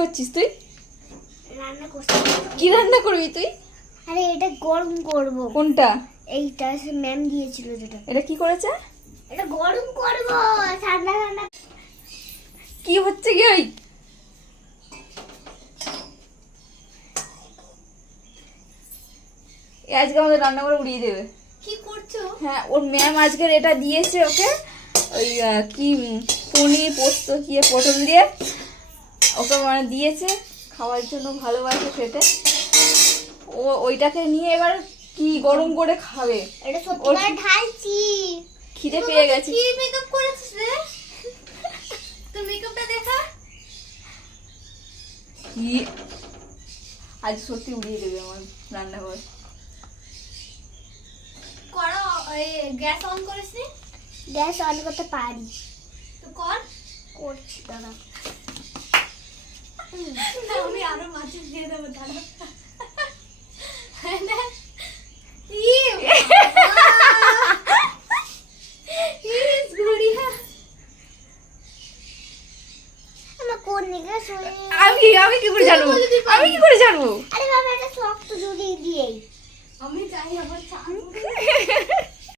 করছিস তুই? রান্না করছি। কি রান্না করবি তুই? আরে এটা গরম করব। কোনটা? এইটা সে ম্যাম দিয়েছিল যেটা। এটা কি করেছে? এটা গরম করব, ঠান্ডা ঠান্ডা। কি হচ্ছে কি ওই? আজকে আমাদের রান্না করে উড়িয়ে দেবে। কি করছো? হ্যাঁ, ওর ম্যাম আজকের এটা দিয়েছে ওকে, ওই কি পনির পোস্ত কি পটল দিয়ে ওকে মানে দিয়েছে খাওয়ার জন্য, ভালোবাসে খেতে। ও ওইটাকে নিয়ে এবার কি গরম করে খাবে। এটা সত্যি ঢালছি। খিদে পেয়ে গেছে। কি মেকআপ করেছিস রে? তো মেকআপটা দেখা। কি আজ সত্যি উড়িয়ে দেবে আমার রান্নাঘর। করো, এই গ্যাস অন করিস নি? গ্যাস অন করতে পারি তো কর। করছি দাঁড়া। না আমি আরো মাছ দিয়ে দেবো দাঁড়া। না ইস গুড়িয়া আমার কোন দিকে শুই। আমি কি করে জানবো? আমি কি করে জানবো? আরে বাবা এটা শক্ত জড়িয়ে দিয়েই আমি চাই আবার চান